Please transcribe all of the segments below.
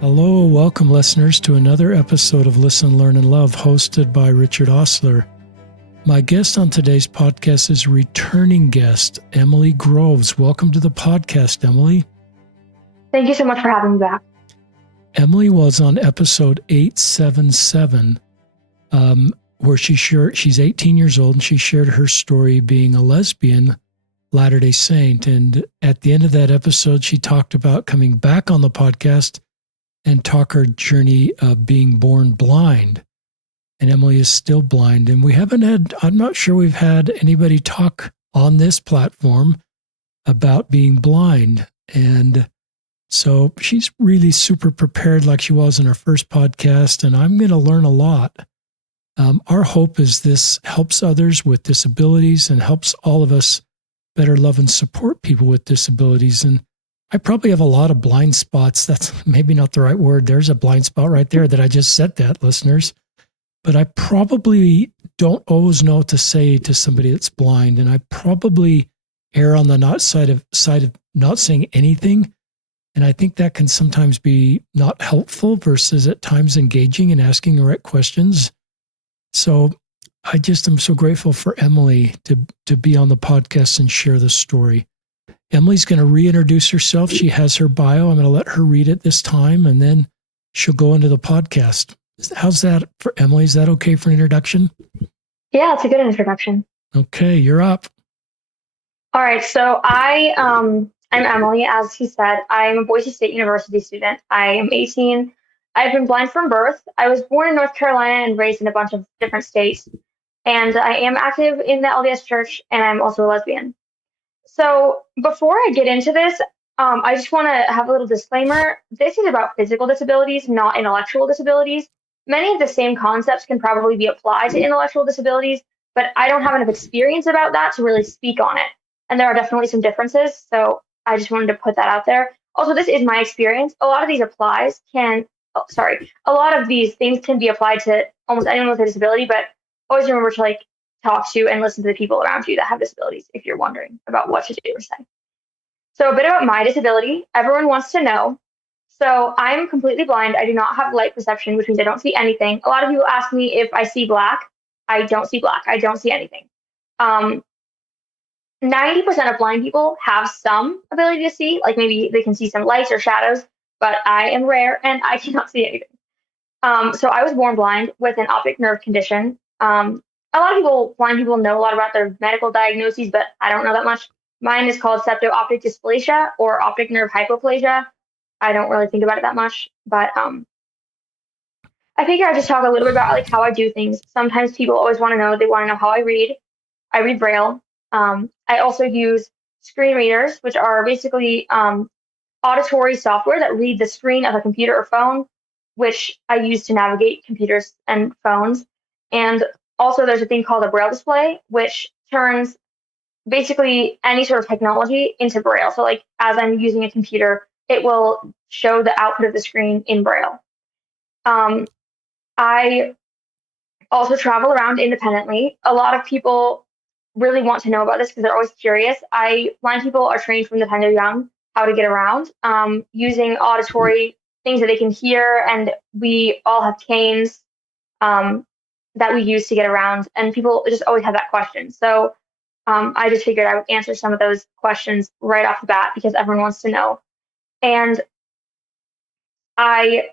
Hello, welcome listeners to another episode of Listen, Learn, and Love, hosted by Richard Osler. My guest on today's podcast is returning guest, Emily Groves. Welcome to the podcast, Emily. Thank you so much for having me back. Emily was on episode 877, where she's 18 years old, and she shared her story being a lesbian Latter-day Saint. And at the end of that episode, she talked about coming back on the podcast and talk her journey of being born blind. And Emily is still blind. And I'm not sure we've had anybody talk on this platform about being blind. And so she's really super prepared like she was in her first podcast. And I'm going to learn a lot. Our hope is this helps others with disabilities and helps all of us better love and support people with disabilities. And I probably have a lot of blind spots. That's maybe not the right word. There's a blind spot right there that I just said that, listeners. But I probably don't always know what to say to somebody that's blind. And I probably err on the side of not saying anything. And I think that can sometimes be not helpful versus at times engaging and asking the right questions. So I just am so grateful for Emily to be on the podcast and share this story. Emily's going to reintroduce herself. She has her bio. I'm going to let her read it this time, and then she'll go into the podcast. How's that for Emily? Is that okay for an introduction? Yeah, it's a good introduction. Okay, you're up. All right, so I'm Emily, as he said. I'm a Boise State University student. I am 18. I've been blind from birth. I was born in North Carolina and raised in a bunch of different states. And I am active in the LDS Church, and I'm also a lesbian. So before I get into this, I just want to have a little disclaimer. This is about physical disabilities, not intellectual disabilities. Many of the same concepts can probably be applied to intellectual disabilities, but I don't have enough experience about that to really speak on it. And there are definitely some differences. So I just wanted to put that out there. Also, this is my experience. A lot of these things can be applied to almost anyone with a disability, but always remember to talk to and listen to the people around you that have disabilities if you're wondering about what to do or say. So a bit about my disability. Everyone wants to know. So I'm completely blind. I do not have light perception, which means I don't see anything. A lot of people ask me if I see black. I don't see black. I don't see anything. 90% of blind people have some ability to see, like maybe they can see some lights or shadows, but I am rare and I cannot see anything. So I was born blind with an optic nerve condition. A lot of blind people know a lot about their medical diagnoses, but I don't know that much. Mine is called septo-optic dysplasia or optic nerve hypoplasia. I don't really think about it that much, but I figure I just talk a little bit about how I do things. Sometimes people always want to know how I read. I read Braille. I also use screen readers, which are basically auditory software that read the screen of a computer or phone, which I use to navigate computers and phones. And also, there's a thing called a Braille display, which turns basically any sort of technology into Braille. So, as I'm using a computer, it will show the output of the screen in Braille. I also travel around independently. A lot of people really want to know about this because they're always curious. Blind people are trained from the time they're young how to get around using auditory things that they can hear, and we all have canes that we use to get around, and people just always have that question. So I just figured I would answer some of those questions right off the bat because everyone wants to know. And I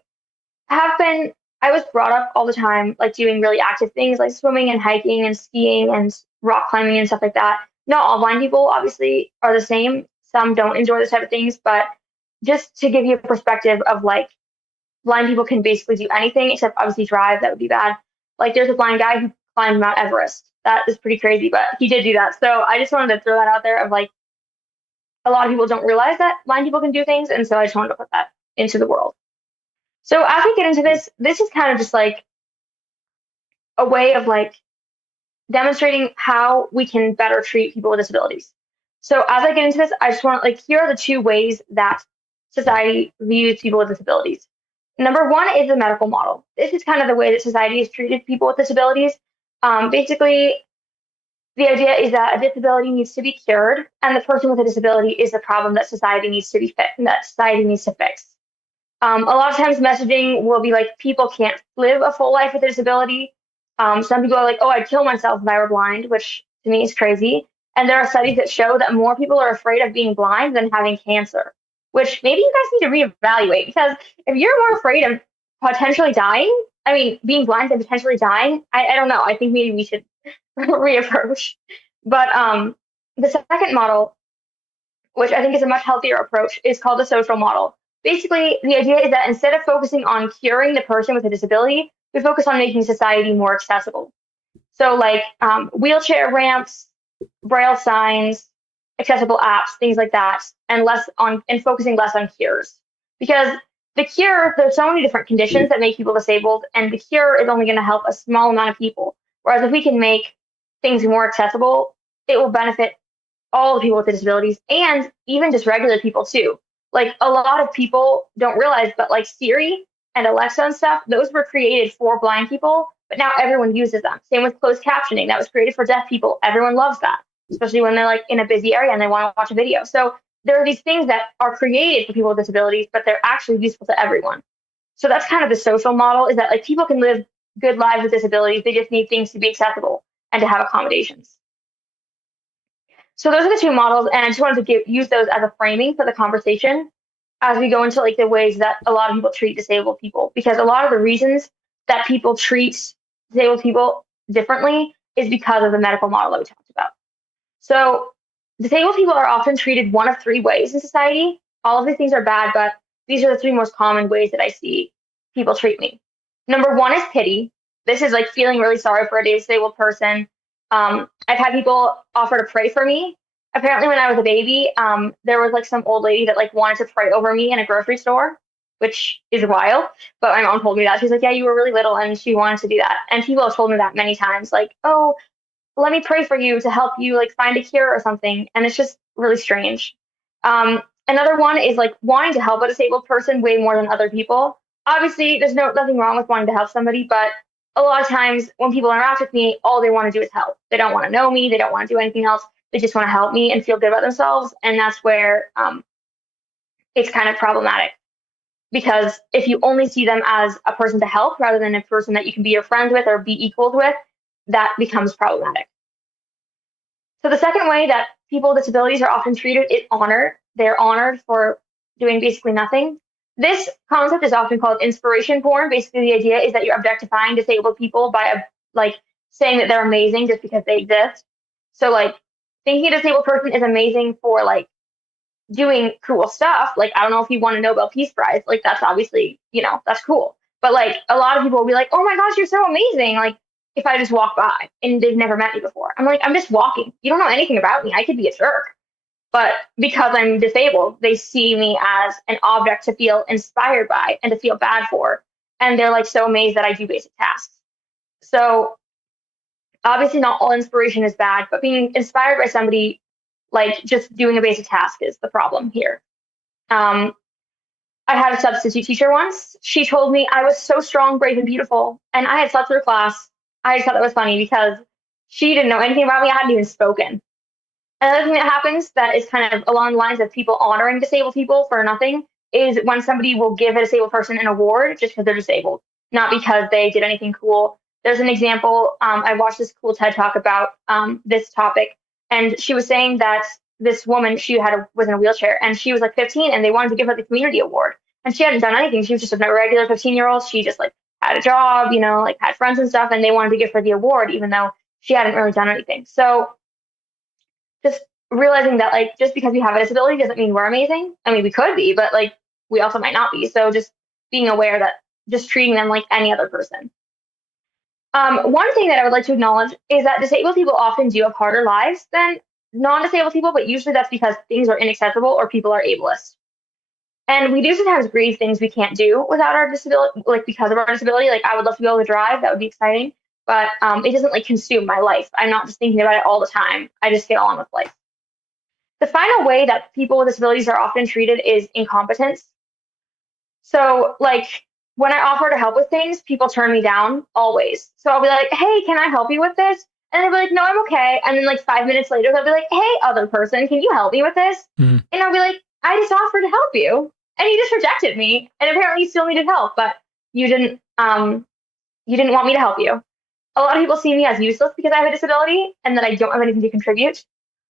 was brought up all the time, doing really active things like swimming and hiking and skiing and rock climbing and stuff like that. Not all blind people obviously are the same. Some don't enjoy those type of things, but just to give you a perspective of blind people can basically do anything except obviously drive. That would be bad. There's a blind guy who climbed Mount Everest. That is pretty crazy, but he did do that. So I just wanted to throw that out there of a lot of people don't realize that blind people can do things. And so I just wanted to put that into the world. So as we get into this is kind of just a way of demonstrating how we can better treat people with disabilities. So as I get into this, I just want here are the two ways that society views people with disabilities. Number one is the medical model. This is kind of the way that society has treated people with disabilities. Basically, the idea is that a disability needs to be cured, and the person with a disability is the problem that society needs to fix. A lot of times messaging will be like, people can't live a full life with a disability. Some people are like, oh, I'd kill myself if I were blind, which to me is crazy. And there are studies that show that more people are afraid of being blind than having cancer, which maybe you guys need to reevaluate, because if you're more afraid of potentially dying, I mean, being blind and potentially dying, I don't know. I think maybe we should reapproach. But the second model, which I think is a much healthier approach, is called the social model. Basically, the idea is that instead of focusing on curing the person with a disability, we focus on making society more accessible. So, like wheelchair ramps, braille signs, accessible apps, things like that, and focusing less on cures. Because the cure, there's so many different conditions that make people disabled, and the cure is only going to help a small amount of people. Whereas if we can make things more accessible, it will benefit all the people with disabilities, and even just regular people too. Like, a lot of people don't realize, but like Siri and Alexa and stuff, those were created for blind people, but now everyone uses them. Same with closed captioning, that was created for deaf people. Everyone loves that, especially when they're like in a busy area and they want to watch a video. So there are these things that are created for people with disabilities, but they're actually useful to everyone. So that's kind of the social model, is that like people can live good lives with disabilities. They just need things to be accessible and to have accommodations. So those are the two models, and I just wanted to use those as a framing for the conversation as we go into like the ways that a lot of people treat disabled people, because a lot of the reasons that people treat disabled people differently is because of the medical model that we talked about. So disabled people are often treated one of three ways in society. All of these things are bad, but these are the three most common ways that I see people treat me. Number one is pity. This is like feeling really sorry for a disabled person. I've had people offer to pray for me. Apparently, when I was a baby, there was like some old lady that like wanted to pray over me in a grocery store, which is wild. But my mom told me that. She's like, yeah, you were really little and she wanted to do that. And people have told me that many times, like, oh, let me pray for you to help you like find a cure or something. And it's just really strange. Another one is like wanting to help a disabled person way more than other people. Obviously, there's nothing wrong with wanting to help somebody, but a lot of times when people interact with me, all they want to do is help. They don't want to know me. They don't want to do anything else. They just want to help me and feel good about themselves. And that's where it's kind of problematic. Because if you only see them as a person to help rather than a person that you can be your friends with or be equals with, that becomes problematic. So the second way that people with disabilities are often treated is honored. They're honored for doing basically nothing. This concept is often called inspiration porn. Basically, the idea is that you're objectifying disabled people by like saying that they're amazing just because they exist. So like thinking a disabled person is amazing for like doing cool stuff. Like, I don't know if you won a Nobel Peace Prize, like that's obviously, that's cool. But like a lot of people will be like, oh my gosh, you're so amazing. Like if I just walk by and they've never met me before, I'm like, I'm just walking. You don't know anything about me. I could be a jerk. But because I'm disabled, they see me as an object to feel inspired by and to feel bad for. And they're like so amazed that I do basic tasks. So obviously not all inspiration is bad, but being inspired by somebody, like just doing a basic task, is the problem here. I had a substitute teacher once. She told me I was so strong, brave, and beautiful. And I had slept through class. I just thought that was funny because she didn't know anything about me. I hadn't even spoken. Another thing that happens that is kind of along the lines of people honoring disabled people for nothing is when somebody will give a disabled person an award just because they're disabled, not because they did anything cool. There's an example. I watched this cool TED Talk about this topic, and she was saying that this woman, was in a wheelchair, and she was like 15, and they wanted to give her the community award, and she hadn't done anything. She was just a regular 15-year-old. She just like had a job, like had friends and stuff, and they wanted to give her the award even though she hadn't really done anything. So just realizing that like just because we have a disability doesn't mean we're amazing. I mean, we could be, but like we also might not be. So just being aware that just treating them like any other person. One thing that I would like to acknowledge is that disabled people often do have harder lives than non-disabled people, but usually that's because things are inaccessible or people are ableist. And we do sometimes grieve things we can't do without our disability, like because of our disability. Like I would love to be able to drive. That would be exciting. But it doesn't like consume my life. I'm not just thinking about it all the time. I just get on with life. The final way that people with disabilities are often treated is incompetence. So like when I offer to help with things, people turn me down always. So I'll be like, hey, can I help you with this? And they'll be like, no, I'm okay. And then like 5 minutes later, they'll be like, hey, other person, can you help me with this? And I'll be like, I just offered to help you. and you just rejected me. And apparently you still needed help, but you didn't want me to help you. A lot of people see me as useless because I have a disability and that I don't have anything to contribute.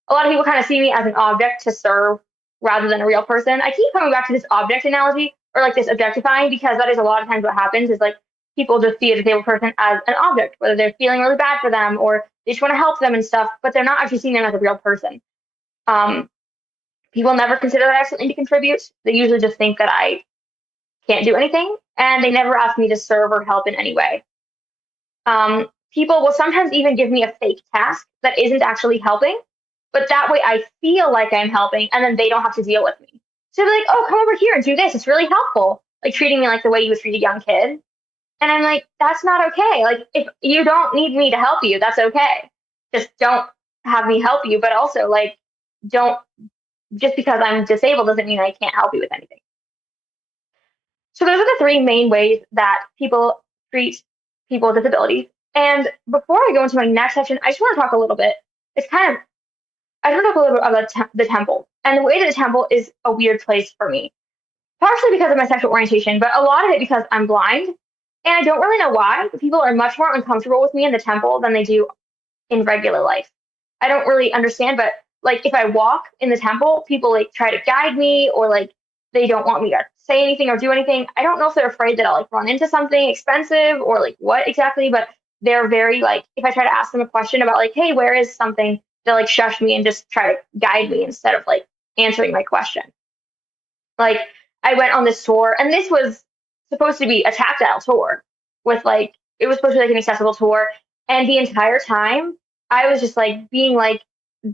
A lot of people kind of see me as an object to serve rather than a real person. I keep coming back to this object analogy, or like this objectifying, because that is a lot of times what happens is like people just see a disabled person as an object, whether they're feeling really bad for them or they just want to help them and stuff, but they're not actually seeing them as a real person. People never consider that I have something to contribute. They usually just think that I can't do anything, and they never ask me to serve or help in any way. People will sometimes even give me a fake task that isn't actually helping, but that way I feel like I'm helping, and then they don't have to deal with me. So they're like, oh, come over here and do this. It's really helpful. Like treating me like the way you would treat a young kid. And I'm like, that's not okay. Like, if you don't need me to help you, that's okay. Just don't have me help you. But also, like, don't, just because I'm disabled doesn't mean I can't help you with anything. So those are the three main ways that people treat people with disabilities. And before I go into my next section, I just want to talk a little bit. I want to talk a little bit about the temple. And the way that the temple is a weird place for me. Partially because of my sexual orientation, but a lot of it because I'm blind. And I don't really know why, but people are much more uncomfortable with me in the temple than they do in regular life. I don't really understand, but like if I walk in the temple, people like try to guide me, or like they don't want me to say anything or do anything. I don't know if they're afraid that I'll like run into something expensive or like what exactly, but they're very like, if I try to ask them a question about like, hey, where is something, they'll like shush me and just try to guide me instead of like answering my question. Like I went on this tour, and this was supposed to be a tactile tour with like, it was supposed to be like an accessible tour. And the entire time I was just like being like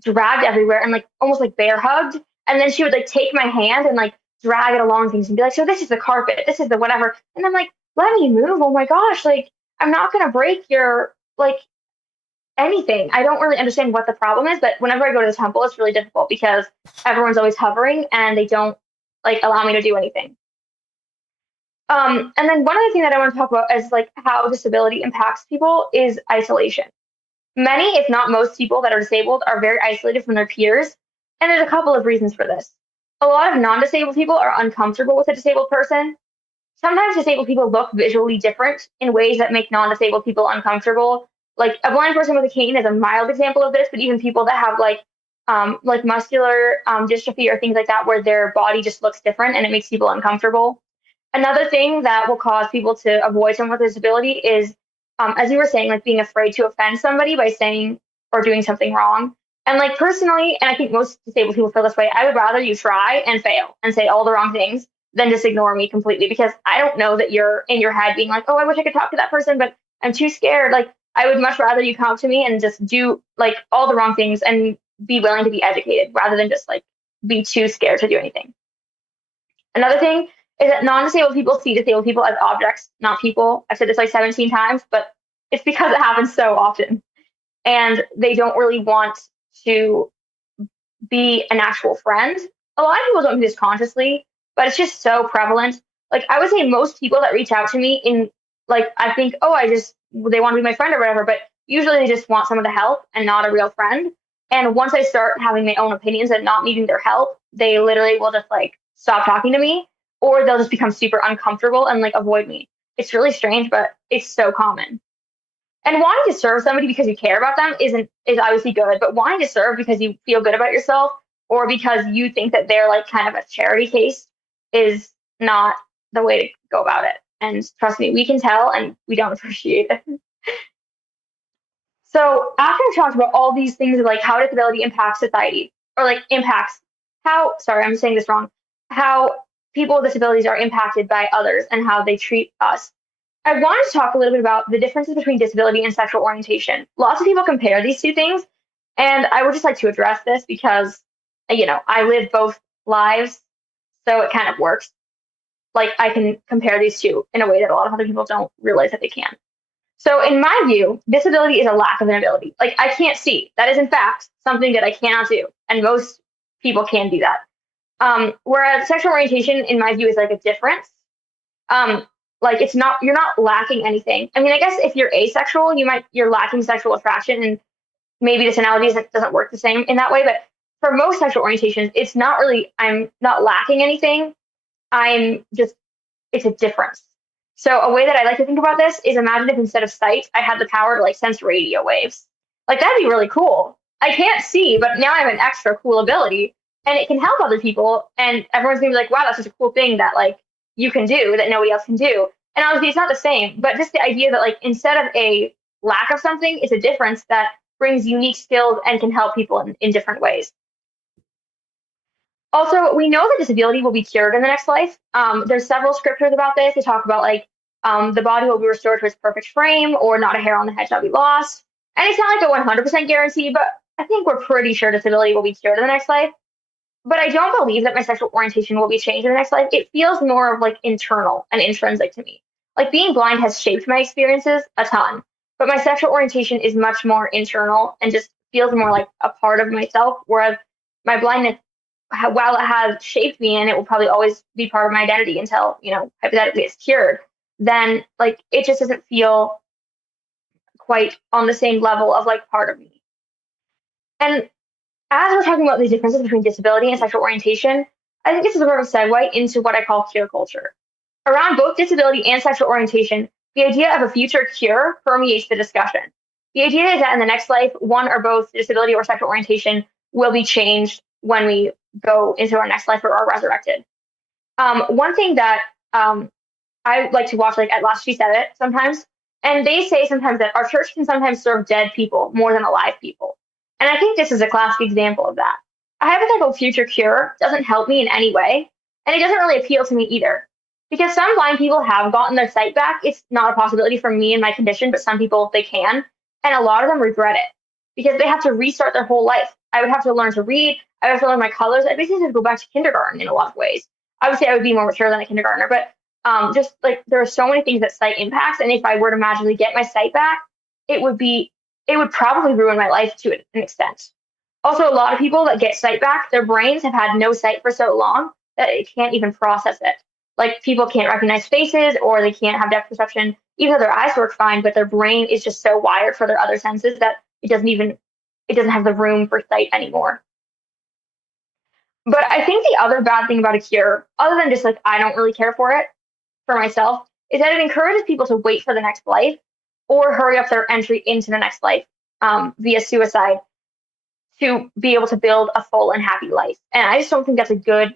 dragged everywhere and like almost like bear hugged. And then she would like take my hand and like drag it along things and be like, so this is the carpet, this is the whatever. And I'm like, let me move. Oh my gosh. Like, I'm not going to break your like anything. I don't really understand what the problem is, but whenever I go to the temple, it's really difficult because everyone's always hovering and they don't like allow me to do anything. And then one other thing that I want to talk about is like how disability impacts people is isolation. Many, if not most people that are disabled are very isolated from their peers. And there's a couple of reasons for this. A lot of non-disabled people are uncomfortable with a disabled person. Sometimes disabled people look visually different in ways that make non-disabled people uncomfortable. Like a blind person with a cane is a mild example of this, but even people that have like muscular dystrophy or things like that, where their body just looks different and it makes people uncomfortable. Another thing that will cause people to avoid someone with a disability is, as you were saying, like being afraid to offend somebody by saying or doing something wrong. And like personally, and I think most disabled people feel this way, I would rather you try and fail and say all the wrong things than just ignore me completely, because I don't know that you're in your head being like, oh, I wish I could talk to that person, but I'm too scared. Like, I would much rather you come up to me and just do like all the wrong things and be willing to be educated rather than just like be too scared to do anything. Another thing is that non-disabled people see disabled people as objects, not people. I've said this like 17 times, but it's because it happens so often. And they don't really want to be an actual friend. A lot of people don't do this consciously, but it's just so prevalent. Like I would say most people that reach out to me in like, I think, oh, they want to be my friend or whatever, but usually they just want someone to help and not a real friend. And once I start having my own opinions and not needing their help, they literally will just like stop talking to me, or they'll just become super uncomfortable and like avoid me. It's really strange, but it's so common. And wanting to serve somebody because you care about them is obviously good, but wanting to serve because you feel good about yourself or because you think that they're like kind of a charity case is not the way to go about it. And trust me, we can tell and we don't appreciate it. So after I've talked about all these things of like how disability impacts society, or like impacts how, sorry, I'm saying this wrong, how people with disabilities are impacted by others and how they treat us, I wanted to talk a little bit about the differences between disability and sexual orientation. Lots of people compare these two things, and I would just like to address this because, I live both lives, so it kind of works. Like I can compare these two in a way that a lot of other people don't realize that they can. So in my view, disability is a lack of an ability. Like I can't see. That is in fact something that I cannot do. And most people can do that. Whereas sexual orientation, in my view, is like a difference. Like you're not lacking anything. I mean, I guess if you're asexual, you're lacking sexual attraction, and maybe this analogy doesn't work the same in that way. But for most sexual orientations, it's not really, I'm not lacking anything. it's a difference. So a way that I like to think about this is, imagine if instead of sight, I had the power to like sense radio waves. Like, that'd be really cool. I can't see, but now I have an extra cool ability, and it can help other people. And everyone's gonna be like, wow, that's such a cool thing that like you can do that nobody else can do. And obviously it's not the same, but just the idea that like instead of a lack of something, it's a difference that brings unique skills and can help people in different ways. Also, we know that disability will be cured in the next life. There's several scriptures about this. They talk about like the body will be restored to its perfect frame, or not a hair on the head shall be lost. And it's not like a 100% guarantee, but I think we're pretty sure disability will be cured in the next life. But I don't believe that my sexual orientation will be changed in the next life. It feels more of like internal and intrinsic to me. Like, being blind has shaped my experiences a ton, but my sexual orientation is much more internal and just feels more like a part of myself. Whereas my blindness, while it has shaped me and it will probably always be part of my identity until, hypothetically it's cured, then like it just doesn't feel quite on the same level of like part of me. And as we're talking about the differences between disability and sexual orientation, I think this is a sort of segue into what I call cure culture. Around both disability and sexual orientation, the idea of a future cure permeates the discussion. The idea is that in the next life, one or both disability or sexual orientation will be changed when we go into our next life or are resurrected. One thing that I like to watch, like at Last She Said It sometimes, and they say sometimes that our church can sometimes serve dead people more than alive people. And I think this is a classic example of that. A hypothetical future cure doesn't help me in any way, and it doesn't really appeal to me either. Because some blind people have gotten their sight back. It's not a possibility for me and my condition, but some people, they can. And a lot of them regret it because they have to restart their whole life. I would have to learn to read. I would have to learn my colors. I basically have to go back to kindergarten in a lot of ways. I would say I would be more mature than a kindergartner, but just like there are so many things that sight impacts. And if I were to magically get my sight back, it would probably ruin my life to an extent. Also, a lot of people that get sight back, their brains have had no sight for so long that it can't even process it. Like, people can't recognize faces, or they can't have depth perception, even though their eyes work fine, but their brain is just so wired for their other senses that it doesn't have the room for sight anymore. But I think the other bad thing about a cure, other than just like I don't really care for it for myself, is that it encourages people to wait for the next life or hurry up their entry into the next life via suicide to be able to build a full and happy life. And I just don't think that's a good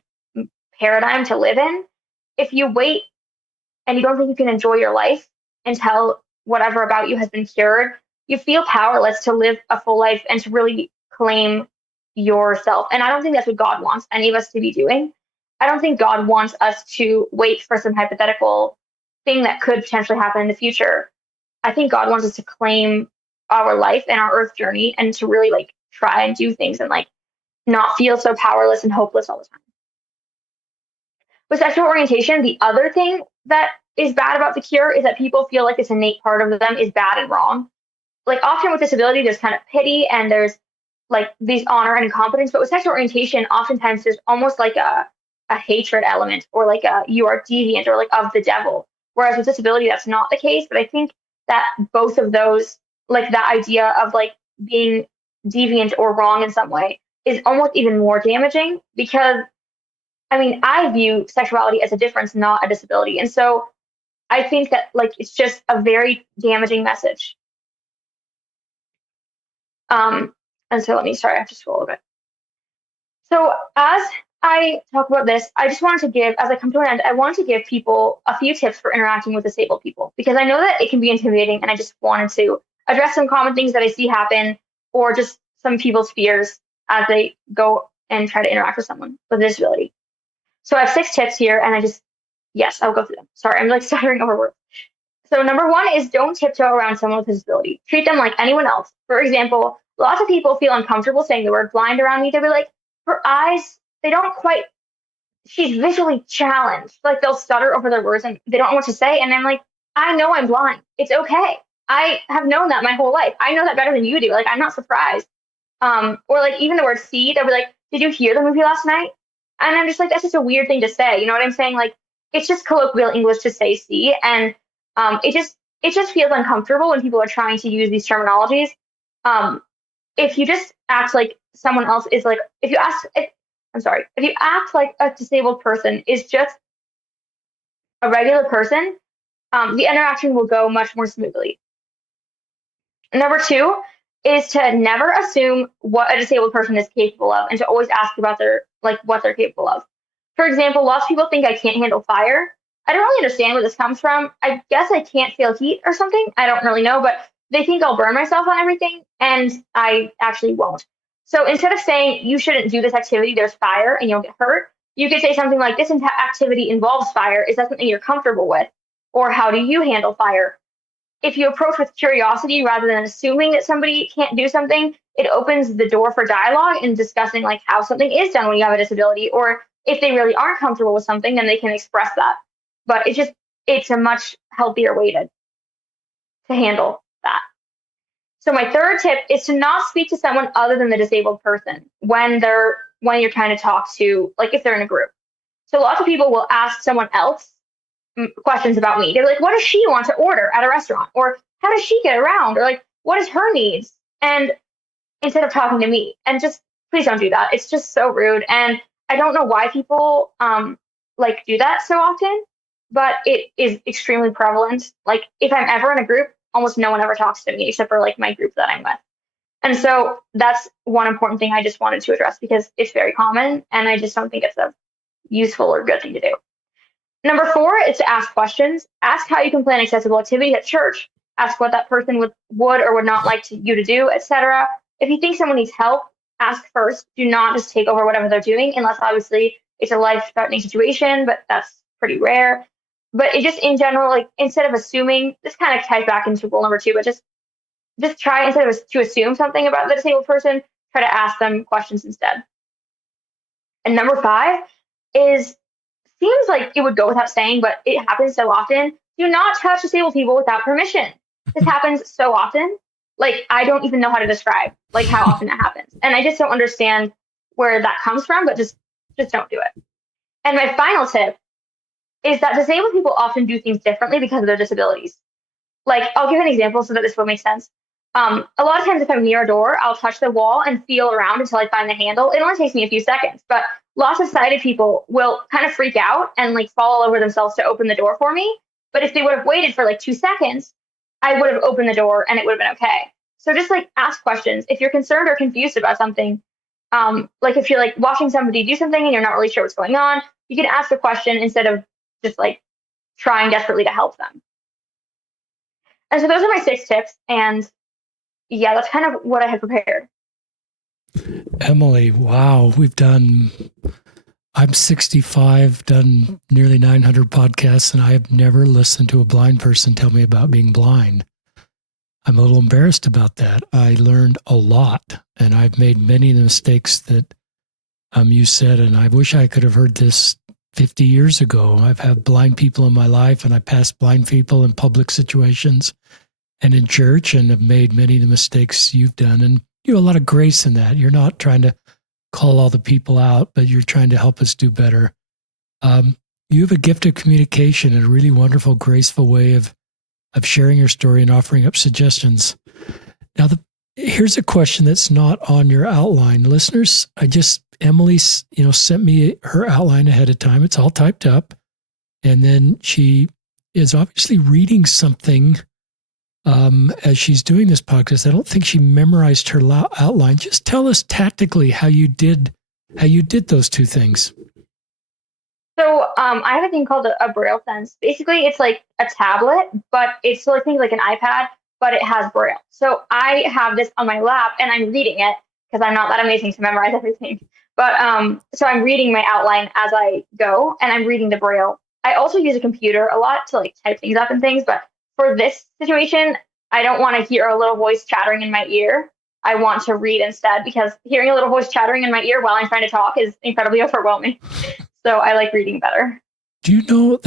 paradigm to live in. If you wait and you don't think you can enjoy your life until whatever about you has been cured, you feel powerless to live a full life and to really claim yourself. And I don't think that's what God wants any of us to be doing. I don't think God wants us to wait for some hypothetical thing that could potentially happen in the future. I think God wants us to claim our life and our earth journey and to really like try and do things and like not feel so powerless and hopeless all the time. With sexual orientation, the other thing that is bad about the cure is that people feel like this innate part of them is bad and wrong. Like, often with disability, there's kind of pity and there's like these honor and incompetence, but with sexual orientation, oftentimes there's almost like a hatred element, or like you are deviant, or like of the devil. Whereas with disability, that's not the case. But I think that both of those, like that idea of like being deviant or wrong in some way, is almost even more damaging, because I mean, I view sexuality as a difference, not a disability. And so I think that like it's just a very damaging message. And so sorry, I have to scroll a bit. So as I talk about this, I just wanted to give, as I come to an end, I wanted to give people a few tips for interacting with disabled people, because I know that it can be intimidating, and I just wanted to address some common things that I see happen, or just some people's fears as they go and try to interact with someone with a disability. So I have 6 tips here, and yes, I'll go through them. Sorry, I'm like stuttering over words. So number 1 is, don't tiptoe around someone with a disability. Treat them like anyone else. For example, lots of people feel uncomfortable saying the word blind around me. They'll be like, her eyes, they don't quite, she's visually challenged. Like, they'll stutter over their words and they don't know what to say. And I'm like, I know I'm blind. It's okay. I have known that my whole life. I know that better than you do. Like, I'm not surprised. Or like even the word see, they'll be like, did you hear the movie last night? And I'm just like, that's just a weird thing to say. You know what I'm saying? Like, it's just colloquial English to say see. And it just feels uncomfortable when people are trying to use these terminologies. If you just act like someone else is like, if you act like a disabled person is just a regular person, the interaction will go much more smoothly. Number two is to never assume what a disabled person is capable of and to always ask about what they're capable of. For example, lots of people think I can't handle fire. I don't really understand where this comes from. I guess I can't feel heat or something. I don't really know, but they think I'll burn myself on everything, and I actually won't. So instead of saying you shouldn't do this activity, there's fire and you'll get hurt, you could say something like this activity involves fire. Is that something you're comfortable with? Or how do you handle fire? If you approach with curiosity rather than assuming that somebody can't do something, it opens the door for dialogue and discussing like how something is done when you have a disability, or if they really aren't comfortable with something, then they can express that. But it's a much healthier way to handle that. So my third tip is to not speak to someone other than the disabled person when you're trying to talk to, like if they're in a group. So lots of people will ask someone else questions about me. They're like, what does she want to order at a restaurant? Or how does she get around? Or like, what is her needs? And instead of talking to me, and just please don't do that. It's just so rude. And I don't know why people do that so often, but it is extremely prevalent. Like if I'm ever in a group, almost no one ever talks to me except for like my group that I'm with. And so that's one important thing I just wanted to address because it's very common and I just don't think it's a useful or good thing to do. Number 4 is to ask questions. Ask how you can plan accessible activities at church. Ask what that person would or would not like you to do, etc. If you think someone needs help, ask first. Do not just take over whatever they're doing, unless obviously it's a life-threatening situation, but that's pretty rare. But it just in general, like instead of assuming, this kind of ties back into rule number 2, but just try instead of to assume something about the disabled person, try to ask them questions instead. And number 5 is, seems like it would go without saying, but it happens so often. Do not touch disabled people without permission. This happens so often. Like, I don't even know how to describe like how often that happens. And I just don't understand where that comes from, but just don't do it. And my final tip is that disabled people often do things differently because of their disabilities. Like, I'll give an example so that this will make sense. A lot of times if I'm near a door, I'll touch the wall and feel around until I find the handle. It only takes me a few seconds, but lots of sighted people will kind of freak out and like fall all over themselves to open the door for me. But if they would have waited for like 2 seconds, I would have opened the door and it would have been okay. So just like ask questions. If you're concerned or confused about something, like if you're like watching somebody do something and you're not really sure what's going on, you can ask a question instead of just like trying desperately to help them. And so those are my 6 tips. And yeah, that's kind of what I had prepared. Emily, wow, I'm 65, done nearly 900 podcasts, and I have never listened to a blind person tell me about being blind. I'm a little embarrassed about that. I learned a lot, and I've made many of the mistakes that you said, and I wish I could have heard this 50 years ago. I've had blind people in my life, and I passed blind people in public situations and in church, and have made many of the mistakes you've done. And you have a lot of grace in that. You're not trying to call all the people out, but you're trying to help us do better. You have a gift of communication and a really wonderful, graceful way of sharing your story and offering up suggestions. Now, here's a question that's not on your outline. Listeners, Emily, sent me her outline ahead of time. It's all typed up. And then she is obviously reading something as she's doing this podcast. I don't think she memorized her outline. Just tell us tactically how you did those 2 things. So I have a thing called a Braille Sense. Basically, it's like a tablet, but it's like think like an iPad, but it has Braille. So I have this on my lap and I'm reading it because I'm not that amazing to memorize everything. But so I'm reading my outline as I go, and I'm reading the Braille. I also use a computer a lot to like type things up and things, but for this situation, I don't want to hear a little voice chattering in my ear. I want to read instead, because hearing a little voice chattering in my ear while I'm trying to talk is incredibly overwhelming. So I like reading better. Do you know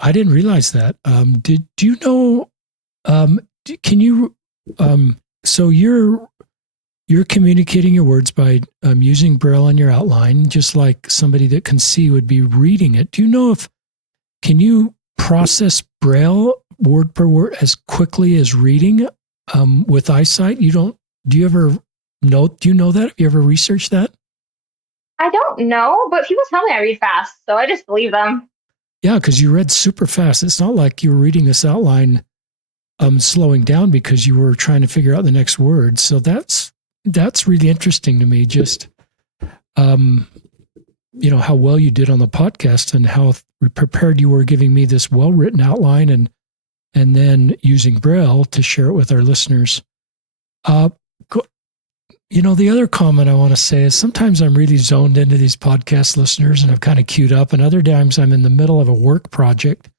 I didn't realize that. Do you know, can you, so you're communicating your words by using Braille on your outline, just like somebody that can see would be reading it. Do you know can you process Braille word per word as quickly as reading with eyesight? Do you know that? Have you ever researched that? I don't know, but people tell me I read fast, so I just believe them. Yeah, because you read super fast. It's not like you were reading this outline slowing down because you were trying to figure out the next word. So that's really interesting to me. Just how well you did on the podcast and how prepared you were giving me this well written outline and then using Braille to share it with our listeners. The other comment I want to say is sometimes I'm really zoned into these podcast listeners and I'm kind of queued up, and other times I'm in the middle of a work project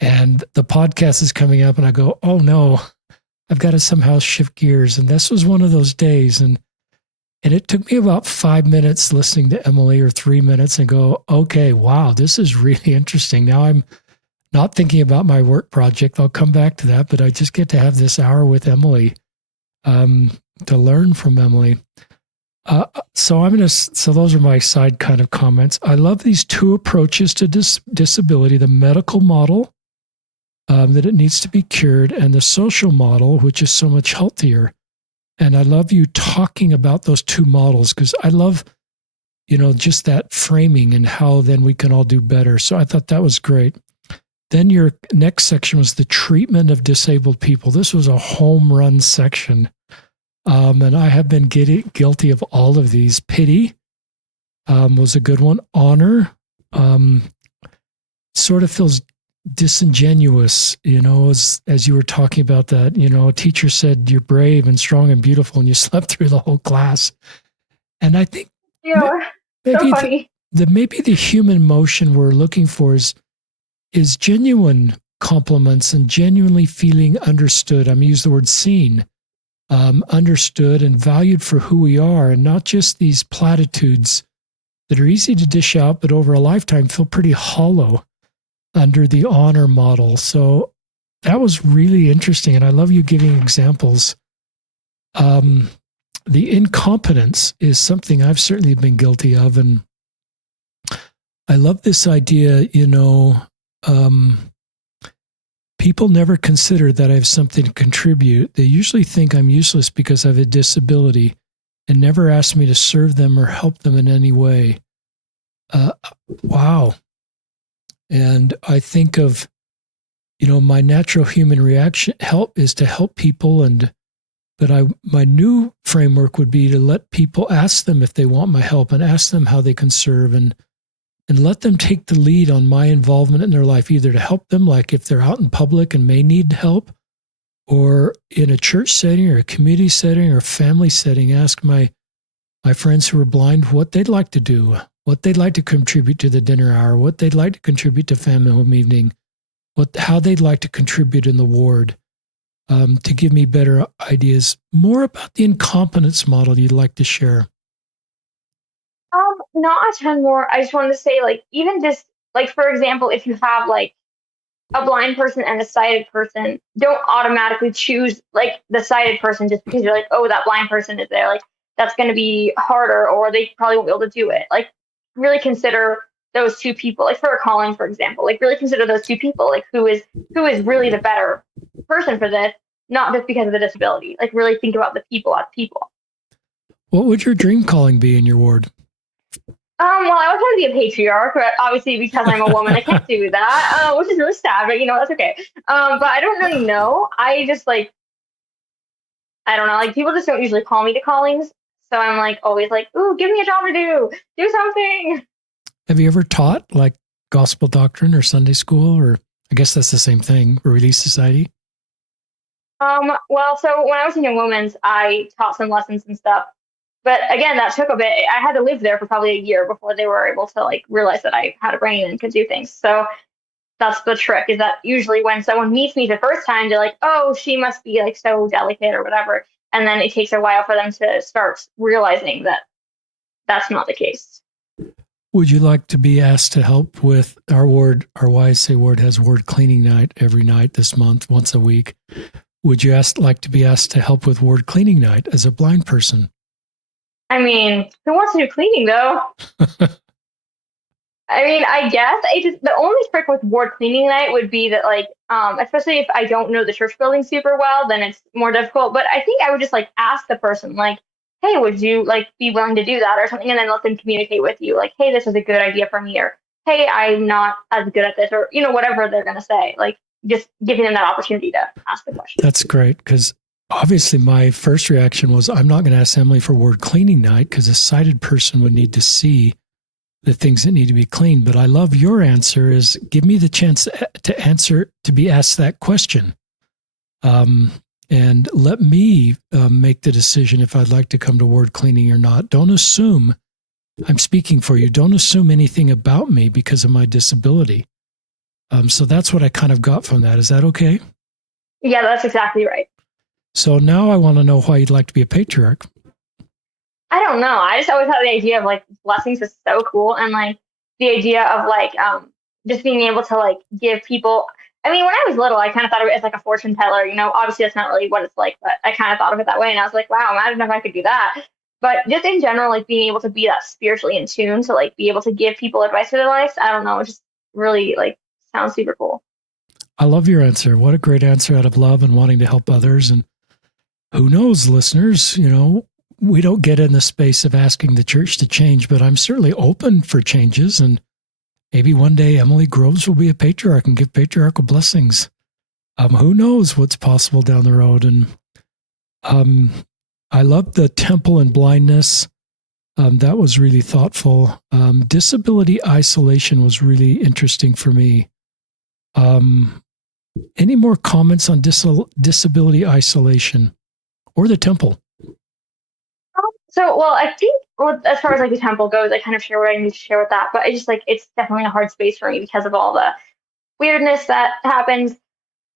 and the podcast is coming up and I go, oh no, I've got to somehow shift gears. And this was one of those days. And it took me about 5 minutes listening to Emily, or 3 minutes, and go, okay, wow, this is really interesting. Now I'm not thinking about my work project. I'll come back to that, but I just get to have this hour with Emily to learn from Emily. So those are my side kind of comments. I love these two approaches to disability: the medical model, that it needs to be cured, and the social model, which is so much healthier. And I love you talking about those two models because I love, just that framing and how then we can all do better. So I thought that was great. Then your next section was the treatment of disabled people. This was a home run section. And I have been guilty of all of these. Pity was a good one. Honor sort of feels disingenuous, as you were talking about that. A teacher said you're brave and strong and beautiful, and you slept through the whole class. And I think maybe so funny. Maybe the human emotion we're looking for is genuine compliments and genuinely feeling understood. I'm going to use the word seen. Understood and valued for who we are, and not just these platitudes that are easy to dish out, but over a lifetime feel pretty hollow under the honor model. So that was really interesting, and I love you giving examples. The incompetence is something I've certainly been guilty of, and I love this idea, people never consider that I have something to contribute. They usually think I'm useless because I have a disability and never ask me to serve them or help them in any way. Wow. And I think of, my natural human reaction is to help people. But my new framework would be to let people ask them if they want my help and ask them how they can serve and let them take the lead on my involvement in their life, either to help them, like if they're out in public and may need help, or in a church setting or a community setting or a family setting, ask my friends who are blind what they'd like to do, what they'd like to contribute to the dinner hour, what they'd like to contribute to family home evening, how they'd like to contribute in the ward, to give me better ideas. More about the incompetence model you'd like to share. Not a ton more. I just wanted to say, even just, for example, if you have, a blind person and a sighted person, don't automatically choose, the sighted person just because you're like, oh, that blind person is there. That's going to be harder, or they probably won't be able to do it. Really consider those two people. For a calling, for example, really consider those two people. Who is really the better person for this, not just because of the disability. Really think about the people as people. What would your dream calling be in your ward? Well, I was going to be a patriarch, but obviously because I'm a woman, I can't do that, which is really sad, but that's okay. But I don't really know. I just I don't know, people just don't usually call me to callings. So I'm always ooh, give me a job to do something. Have you ever taught gospel doctrine or Sunday school, or I guess that's the same thing, Relief Society? Well, so when I was in Young Women's, I taught some lessons and stuff. But again, that took a bit. I had to live there for probably a year before they were able to realize that I had a brain and could do things. So that's the trick, is that usually when someone meets me the first time, they're like, oh, she must be so delicate or whatever. And then it takes a while for them to start realizing that that's not the case. Would you like to be asked to help with our ward? Our YSA ward has ward cleaning night every night this month, once a week. Would you like to be asked to help with ward cleaning night as a blind person? I mean, who wants to do cleaning, though? I mean, I guess the only trick with ward cleaning night would be that, especially if I don't know the church building super well, then it's more difficult. But I think I would just ask the person, hey, would you be willing to do that or something, and then let them communicate with you, hey, this is a good idea for me, or hey, I'm not as good at this, or, whatever they're going to say, like just giving them that opportunity to ask the question. That's great, because obviously my first reaction was, I'm not going to ask Emily for word cleaning night because a sighted person would need to see the things that need to be cleaned. But I love your answer is give me the chance to answer, to be asked that question. And let me make the decision if I'd like to come to word cleaning or not. Don't assume, I'm speaking for you, don't assume anything about me because of my disability. So that's what I kind of got from that. Is that okay? Yeah, that's exactly right. So now I want to know why you'd like to be a patriarch. I don't know. I just always had the idea of like blessings is so cool, and like the idea of like just being able to like give people. I mean, when I was little, I kind of thought of it as like a fortune teller. Obviously that's not really what it's like, but I kind of thought of it that way, and I was like, wow, imagine if I could do that. But just in general, like being able to be that spiritually in tune to like be able to give people advice for their lives. I don't know. It just really like sounds super cool. I love your answer. What a great answer out of love and wanting to help others. And who knows, listeners, we don't get in the space of asking the church to change, but I'm certainly open for changes. And maybe one day Emily Groves will be a patriarch and give patriarchal blessings. Who knows what's possible down the road. And I love the temple and blindness. That was really thoughtful. Disability isolation was really interesting for me. Any more comments on disability isolation or the temple? Well, I think as far as like the temple goes, I kind of share what I need to share with that. But it's definitely a hard space for me because of all the weirdness that happens.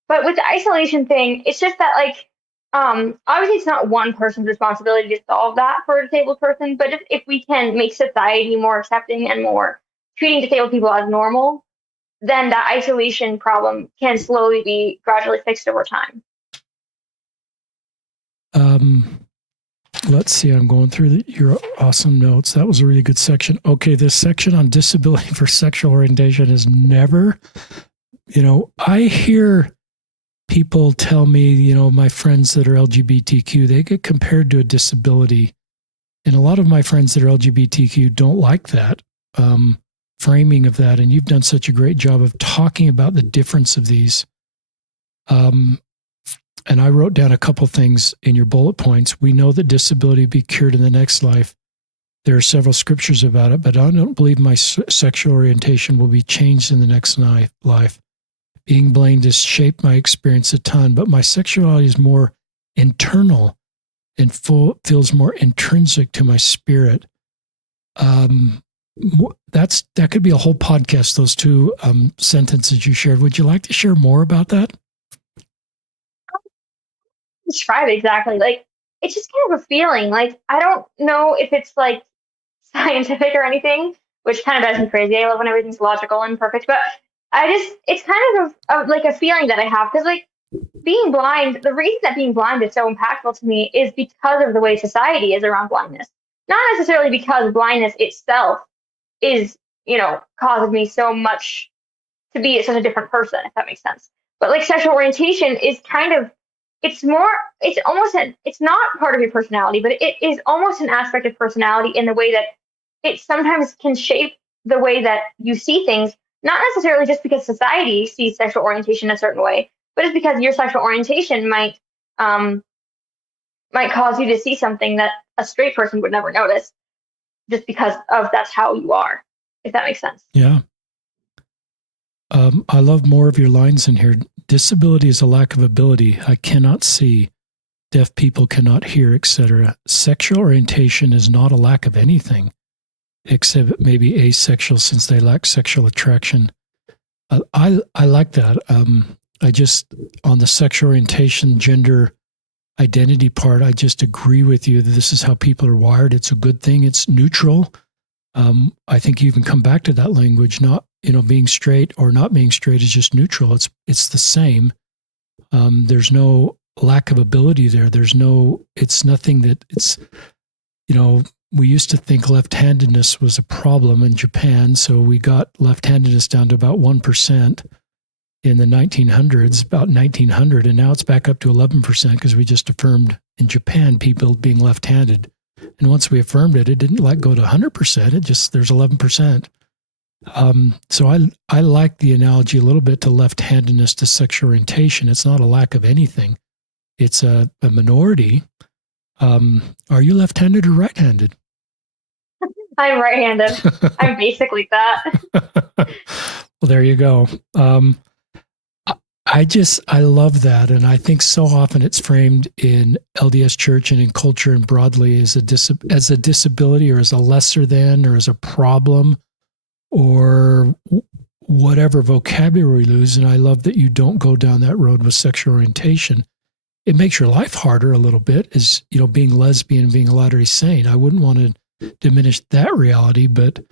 But with the isolation thing, it's just that like obviously it's not one person's responsibility to solve that for a disabled person. But if we can make society more accepting and more treating disabled people as normal, then that isolation problem can slowly be gradually fixed over time. Let's see, I'm going through your awesome notes. That was a really good section. Okay, this section on disability for sexual orientation is never, I hear people tell me, my friends that are LGBTQ, they get compared to a disability. And a lot of my friends that are LGBTQ don't like that framing of that. And you've done such a great job of talking about the difference of these. And I wrote down a couple things in your bullet points. We know that disability will be cured in the next life. There are several scriptures about it, but I don't believe my sexual orientation will be changed in the next life. Being blind has shaped my experience a ton, but my sexuality is more internal and feels more intrinsic to my spirit. That could be a whole podcast, those two sentences you shared. Would you like to share more about that? Describe exactly. Like, it's just kind of a feeling. Like, I don't know if it's like scientific or anything, which kind of drives me crazy. I love when everything's logical and perfect, but it's kind of like a feeling that I have, because like being blind, the reason that being blind is so impactful to me is because of the way society is around blindness. Not necessarily because blindness itself is, causes me so much to be such a different person, if that makes sense. But like sexual orientation is kind of, it's not part of your personality, but it is almost an aspect of personality in the way that it sometimes can shape the way that you see things, not necessarily just because society sees sexual orientation a certain way, but it's because your sexual orientation might cause you to see something that a straight person would never notice, just because of that's how you are, if that makes sense. Yeah. I love more of your lines in here. Disability is a lack of ability. I cannot see. Deaf people cannot hear, etc. Sexual orientation is not a lack of anything, except maybe asexual, since they lack sexual attraction. I like that. I just, on the sexual orientation, gender identity part, I just agree with you that this is how people are wired. It's a good thing. It's neutral. I think you even come back to that language, not, being straight or not being straight is just neutral. It's the same. There's no lack of ability there. It's nothing that it's, we used to think left-handedness was a problem in Japan. So we got left-handedness down to about 1% in the 1900s, about 1900. And now it's back up to 11% because we just affirmed in Japan people being left-handed. And once we affirmed it, it didn't go to 100%. There's 11%. So I like the analogy a little bit to left-handedness to sexual orientation. It's not a lack of anything. It's a minority. Are you left-handed or right-handed? I'm right-handed. I'm basically that. Well, there you go. I love that. And I think so often it's framed in LDS church and in culture and broadly as a disability or as a lesser than or as a problem or whatever vocabulary we lose. And I love that you don't go down that road with sexual orientation. It makes your life harder a little bit as, being lesbian, being a Latter-day Saint. I wouldn't want to diminish that reality, but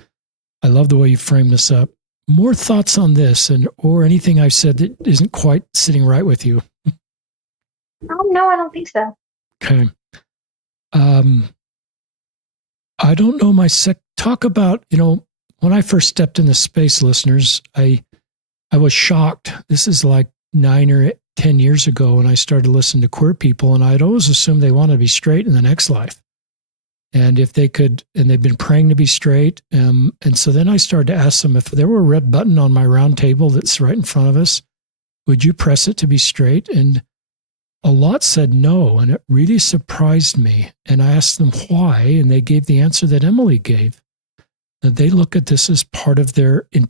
I love the way you frame this up. More thoughts on this or anything I've said that isn't quite sitting right with you? No, I don't think so. Okay. I don't know talk about, when I first stepped into space, listeners, I was shocked. This is like 9 or 10 years ago when I started to listen to queer people, and I'd always assumed they wanted to be straight in the next life. And if they could, and they've been praying to be straight. And so then I started to ask them if there were a red button on my round table that's right in front of us, would you press it to be straight? And a lot said no. And it really surprised me. And I asked them why. And they gave the answer that Emily gave. That they look at this as part of their, you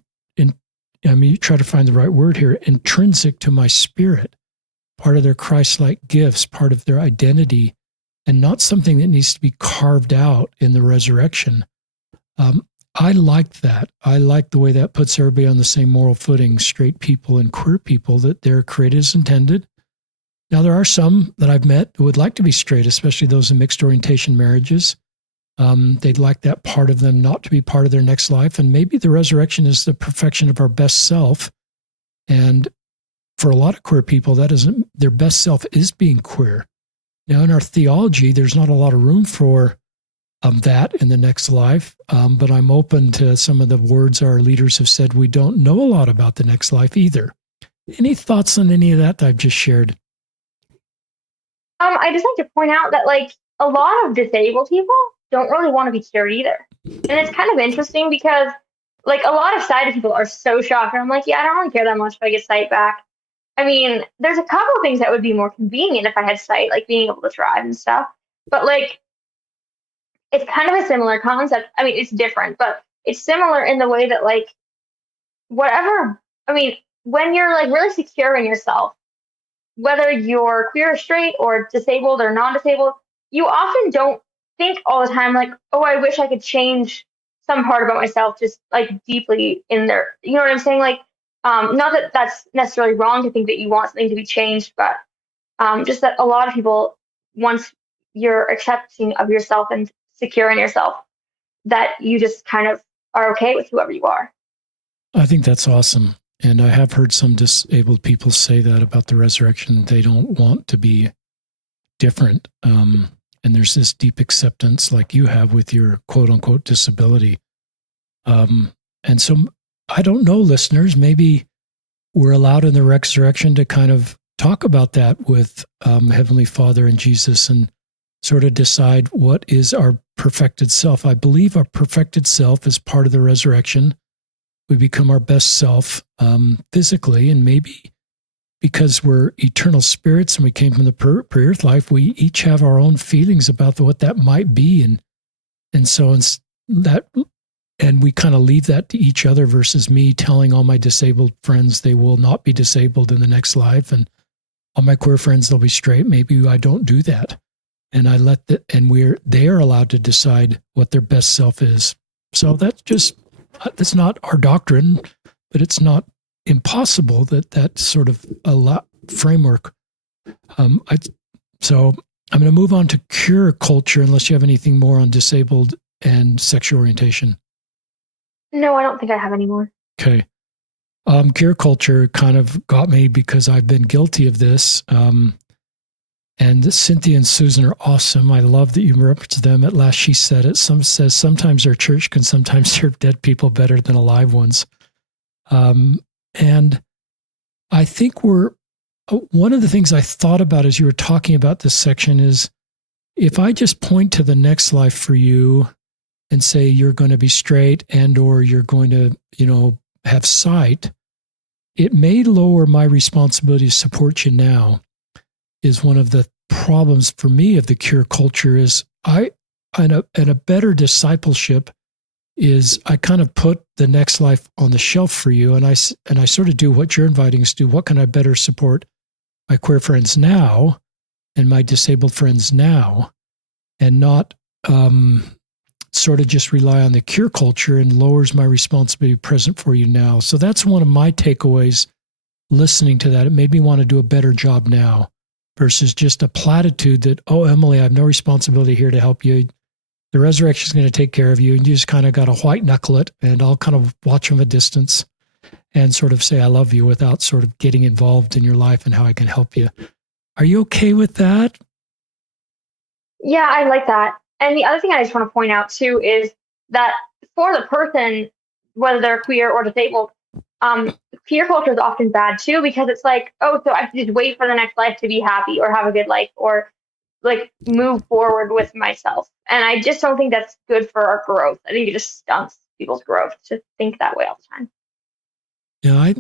try to find the right word here, intrinsic to my spirit, part of their Christ-like gifts, part of their identity, and not something that needs to be carved out in the resurrection. I like that. I like the way that puts everybody on the same moral footing, straight people and queer people, that they're created as intended. Now, there are some that I've met who would like to be straight, especially those in mixed orientation marriages. They'd like that part of them not to be part of their next life. And maybe the resurrection is the perfection of our best self. And for a lot of queer people, that isn't their best self is being queer. Now, in our theology, there's not a lot of room for that in the next life, but I'm open to some of the words our leaders have said. We don't know a lot about the next life either. Any thoughts on any of that I've just shared? I just like to point out that a lot of disabled people don't really want to be cured either. And it's kind of interesting because a lot of sighted people are so shocked. And I'm like, yeah, I don't really care that much if I get sight back. I mean, there's a couple of things that would be more convenient if I had sight, like being able to drive and stuff. But it's kind of a similar concept. I mean, it's different, but it's similar in the way that when you're really secure in yourself, whether you're queer or straight or disabled or non-disabled, you often don't think all the time oh, I wish I could change some part about myself just deeply in there. You know what I'm saying? Not that that's necessarily wrong to think that you want something to be changed, but just that a lot of people, once you're accepting of yourself and secure in yourself, that you just kind of are okay with whoever you are. I think that's awesome. And I have heard some disabled people say that about the resurrection. They don't want to be different. And there's this deep acceptance like you have with your quote unquote disability. And so I don't know, listeners, maybe we're allowed in the resurrection to kind of talk about that with Heavenly Father and Jesus and sort of decide what is our perfected self. I believe our perfected self is part of the resurrection. We become our best self physically, and maybe because we're eternal spirits and we came from the pre-earth life, we each have our own feelings about what that might be. And so and we kind of leave that to each other versus me telling all my disabled friends they will not be disabled in the next life, and all my queer friends, they'll be straight. Maybe I don't do that. And they are allowed to decide what their best self is. So that's not our doctrine, but it's not impossible that sort of framework. So I'm going to move on to queer culture, unless you have anything more on disabled and sexual orientation. No, I don't think I have any more. Okay. Queer culture kind of got me because I've been guilty of this. And Cynthia and Susan are awesome. I love that you referenced them. At last she said it. Some says sometimes our church can sometimes serve dead people better than alive ones. And I think one of the things I thought about as you were talking about this section is, if I just point to the next life for you, and say you're going to be straight and or you're going to, have sight, it may lower my responsibility to support you now. Is one of the problems for me of the cure culture is and a better discipleship is I kind of put the next life on the shelf for you, and I sort of do what you're inviting us to do. What can I better support my queer friends now and my disabled friends now, and not sort of just rely on the cure culture and lowers my responsibility present for you now. So that's one of my takeaways listening to that. It made me want to do a better job now versus just a platitude that, oh, Emily, I have no responsibility here to help you. The resurrection is going to take care of you. And you just kind of got to white knuckle it, and I'll kind of watch from a distance and sort of say, I love you without sort of getting involved in your life and how I can help you. Are you okay with that? Yeah, I like that. And the other thing I just want to point out too is that for the person, whether they're queer or disabled, peer culture is often bad too, because it's like, oh, so I have to just wait for the next life to be happy or have a good life or like move forward with myself. And I just don't think that's good for our growth. I think it just stunts people's growth to think that way all the time. Yeah,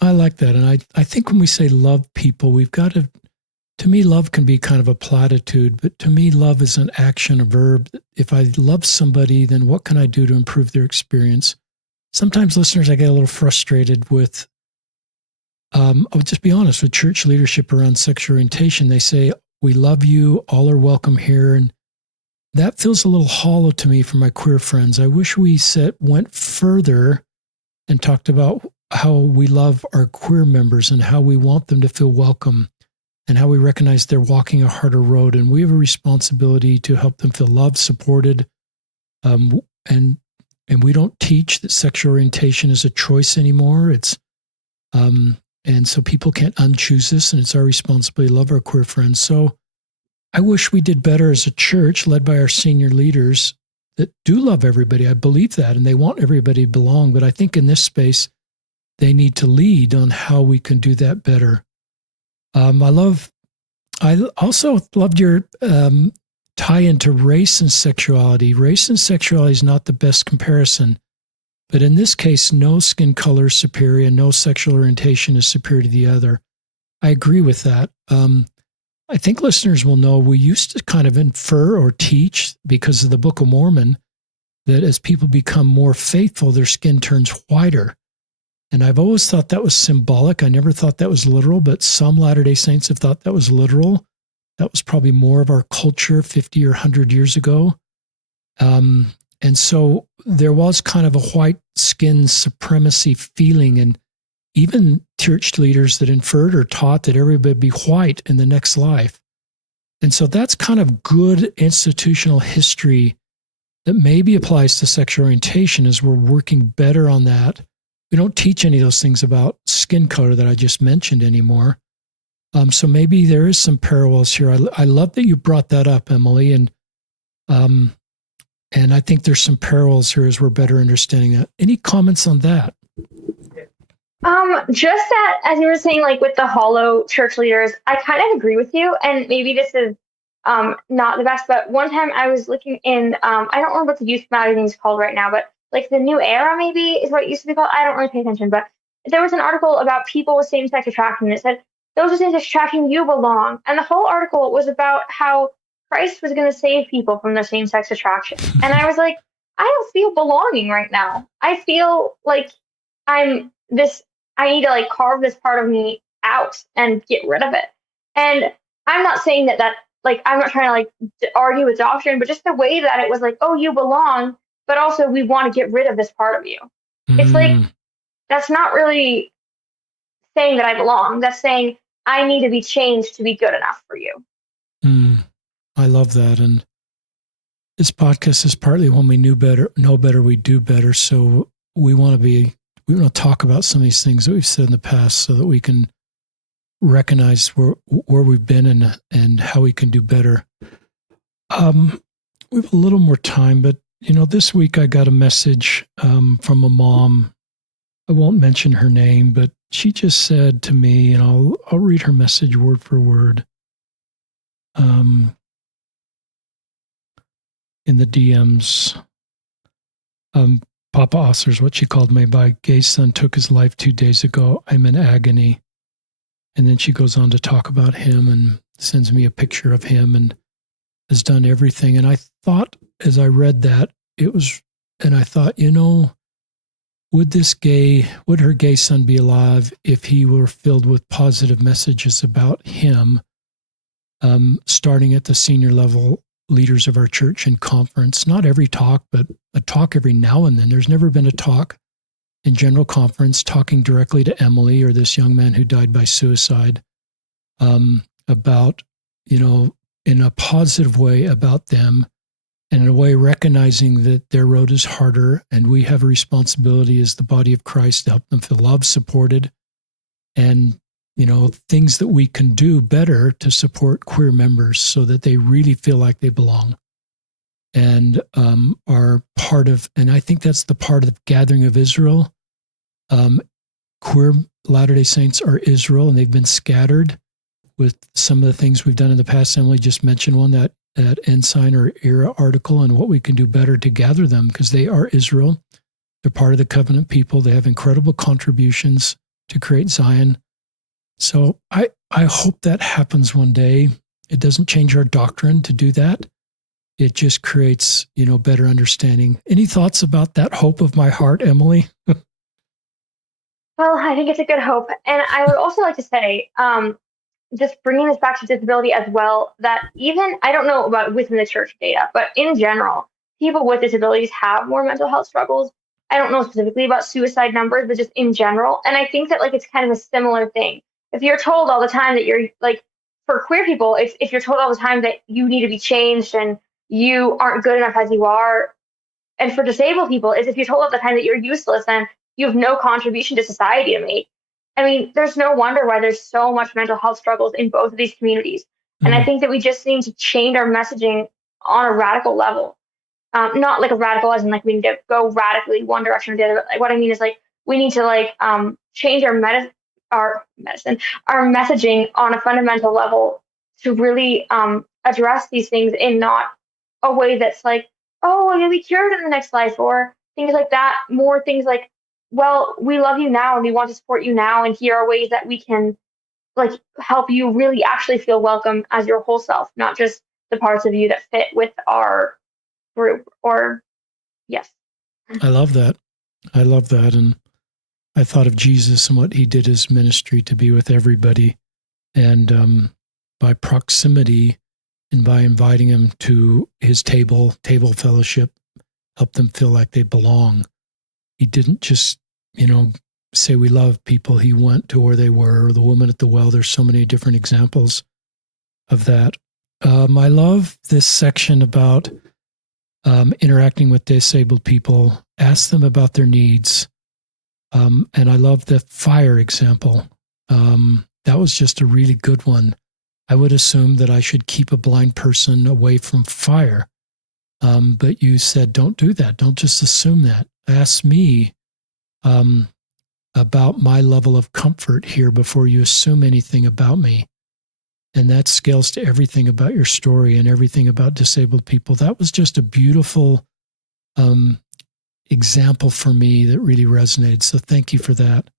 I like that. And I think when we say love people, we've got to me, love can be kind of a platitude, but to me, love is an action, a verb. If I love somebody, then what can I do to improve their experience? Sometimes listeners, I get a little frustrated with, I'll just be honest, with church leadership around sexual orientation. They say, we love you, all are welcome here. And that feels a little hollow to me for my queer friends. I wish we went further and talked about how we love our queer members and how we want them to feel welcome and how we recognize they're walking a harder road. And we have a responsibility to help them feel loved, supported. And we don't teach that sexual orientation is a choice anymore. It's, and so people can't unchoose this, and it's our responsibility to love our queer friends. So I wish we did better as a church led by our senior leaders that do love everybody. I believe that, and they want everybody to belong. But I think in this space, they need to lead on how we can do that better. I also loved your tie into race and sexuality. Race and sexuality is not the best comparison, but in this case, no skin color is superior and no sexual orientation is superior to the other. I agree with that. I think listeners will know we used to kind of infer or teach because of the Book of Mormon that as people become more faithful, their skin turns whiter. And I've always thought that was symbolic. I never thought that was literal, but some Latter-day Saints have thought that was literal. That was probably more of our culture 50 or 100 years ago. And so there was kind of a white skin supremacy feeling, and even church leaders that inferred or taught that everybody would be white in the next life. And so that's kind of good institutional history that maybe applies to sexual orientation as we're working better on that. We don't teach any of those things about skin color that I just mentioned anymore. So maybe there is some parallels here. I love that you brought that up, Emily, and I think there's some parallels here as we're better understanding that. Any comments on that? Just that, as you were saying, like with the hollow church leaders, I kind of agree with you. And maybe this is not the best, but one time I was looking in, I don't remember what the youth magazine is called right now, but like the New Era maybe is what it used to be called. I don't really pay attention, but there was an article about people with same-sex attraction. And it said, those with same-sex attraction, you belong. And the whole article was about how Christ was going to save people from their same-sex attraction. And I was like, I don't feel belonging right now. I feel like I need to like carve this part of me out and get rid of it. And I'm not saying that like, I'm not trying to like argue with doctrine, but just the way that it was like, oh, you belong, but also we want to get rid of this part of you. It's like, that's not really saying that I belong. That's saying I need to be changed to be good enough for you. I love that. And this podcast is partly when we know better, we do better. So we want to talk about some of these things that we've said in the past so that we can recognize where we've been and how we can do better. We have a little more time, but this week I got a message from a mom. I won't mention her name, but she just said to me, and I'll read her message word for word. in the DMs. Papa Osser's what she called me. My gay son took his life 2 days ago. I'm in agony. And then she goes on to talk about him and sends me a picture of him and has done everything. And I thought, as I read that, I thought, would her gay son be alive if he were filled with positive messages about him, starting at the senior level leaders of our church and conference? Not every talk, but a talk every now and then. There's never been a talk in general conference talking directly to Emily or this young man who died by suicide, about, in a positive way about them, and in a way recognizing that their road is harder and we have a responsibility as the body of Christ to help them feel loved, supported, and, things that we can do better to support queer members so that they really feel like they belong and are part of, and I think that's the part of the gathering of Israel. Queer Latter-day Saints are Israel, and they've been scattered with some of the things we've done in the past. Emily just mentioned one, that Ensign or Era article, and what we can do better to gather them, because they are Israel. They're part of the covenant people. They have incredible contributions to create Zion. So I hope that happens one day. It doesn't change our doctrine to do that. It just creates, better understanding. Any thoughts about that hope of my heart, Emily? Well, I think it's a good hope. And I would also like to say, just bringing this back to disability as well, that even, I don't know about within the church data, but in general, people with disabilities have more mental health struggles. I don't know specifically about suicide numbers, but just in general. And I think that it's kind of a similar thing. If you're told all the time that you're for queer people, if you're told all the time that you need to be changed and you aren't good enough as you are, and for disabled people, if you're told all the time that you're useless and you have no contribution to society to make. I mean, there's no wonder why there's so much mental health struggles in both of these communities. And I think that we just need to change our messaging on a radical level. Not like a radical as in we need to go radically one direction or the other. What I mean is we need to change our messaging on a fundamental to really address these things in not a way that's oh, you'll be cured in the next life, or things like that. More things well, we love you now and we want to support you now, and here are ways that we can help you really actually feel welcome as your whole self, not just the parts of you that fit with our group. Or yes. I love that. And I thought of Jesus and what he did his ministry to be with everybody, and by proximity and by inviting them to his table fellowship, help them feel like they belong. He didn't just, say we love people. He went to where they were, or the woman at the well. There's so many different examples of that. I love this section about interacting with disabled people. Ask them about their needs. And I love the fire example. That was just a really good one. I would assume that I should keep a blind person away from fire. But you said, don't do that. Don't just assume that. Ask me about my level of comfort here before you assume anything about me. And that scales to everything about your story and everything about disabled people. That was just a beautiful example for me that really resonated. So thank you for that.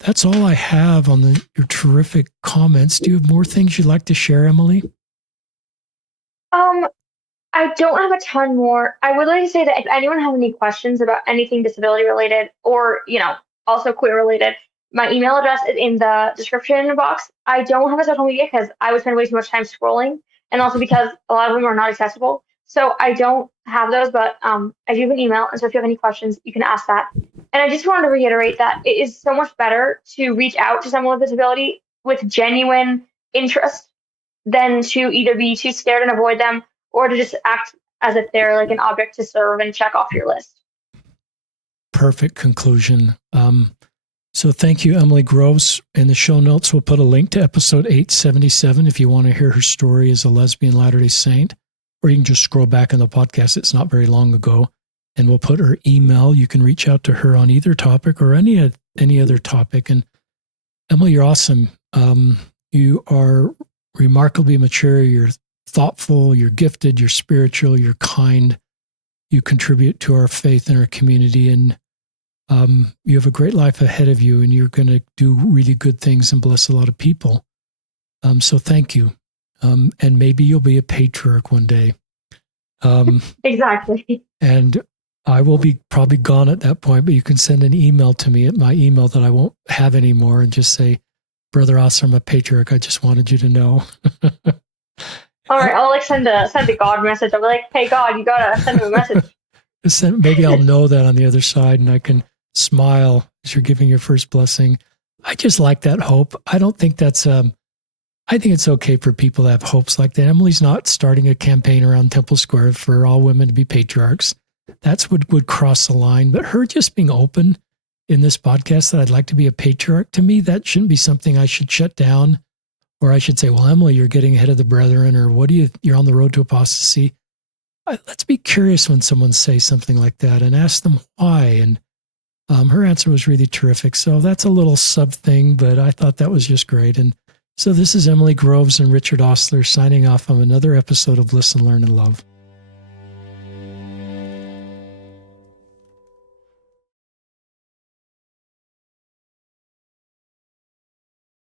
That's all I have on your terrific comments. Do you have more things you'd like to share, Emily? I don't have a ton more. I would like to say that if anyone has any questions about anything disability related or, also queer related, my email address is in the description box. I don't have a social media because I would spend way too much time scrolling, and also because a lot of them are not accessible. So I don't have those, but I do have an email. And so if you have any questions, you can ask that. And I just wanted to reiterate that it is so much better to reach out to someone with disability with genuine interest than to either be too scared and avoid them, or to just act as if they're an object to serve and check off your list. Perfect conclusion. So thank you, Emily Groves. In the show notes, we'll put a link to episode 877 if you want to hear her story as a lesbian Latter-day Saint, or you can just scroll back in the podcast. It's not very long ago. And we'll put her email. You can reach out to her on either topic or any other topic. And Emily, you're awesome. You are remarkably mature. You're thoughtful, you're gifted, you're spiritual, you're kind. You contribute to our faith and our community, and you have a great life ahead of you, and you're going to do really good things and bless a lot of people. So thank you. And maybe you'll be a patriarch one day. Exactly. And I will be probably gone at that point, but you can send an email to me at my email that I won't have anymore and just say, Brother Oscar, I'm a patriarch. I just wanted you to know. All right, I'll like send a God message. I'll be like, hey God, you gotta send him a message. Maybe I'll know that on the other side, and I can smile as you're giving your first blessing. I just like that hope. I don't think that's I think it's okay for people to have hopes like that. Emily's not starting a campaign around Temple Square for all women to be patriarchs. That's what would cross the line. But her just being open in this podcast that I'd like to be a patriarch, to me, that shouldn't be something I should shut down. Or I should say, well, Emily, you're getting ahead of the brethren, or you're on the road to apostasy. Let's be curious when someone says something like that and ask them why. And her answer was really terrific. So that's a little sub thing, but I thought that was just great. And so this is Emily Groves and Richard Ostler signing off on another episode of Listen, Learn, and Love.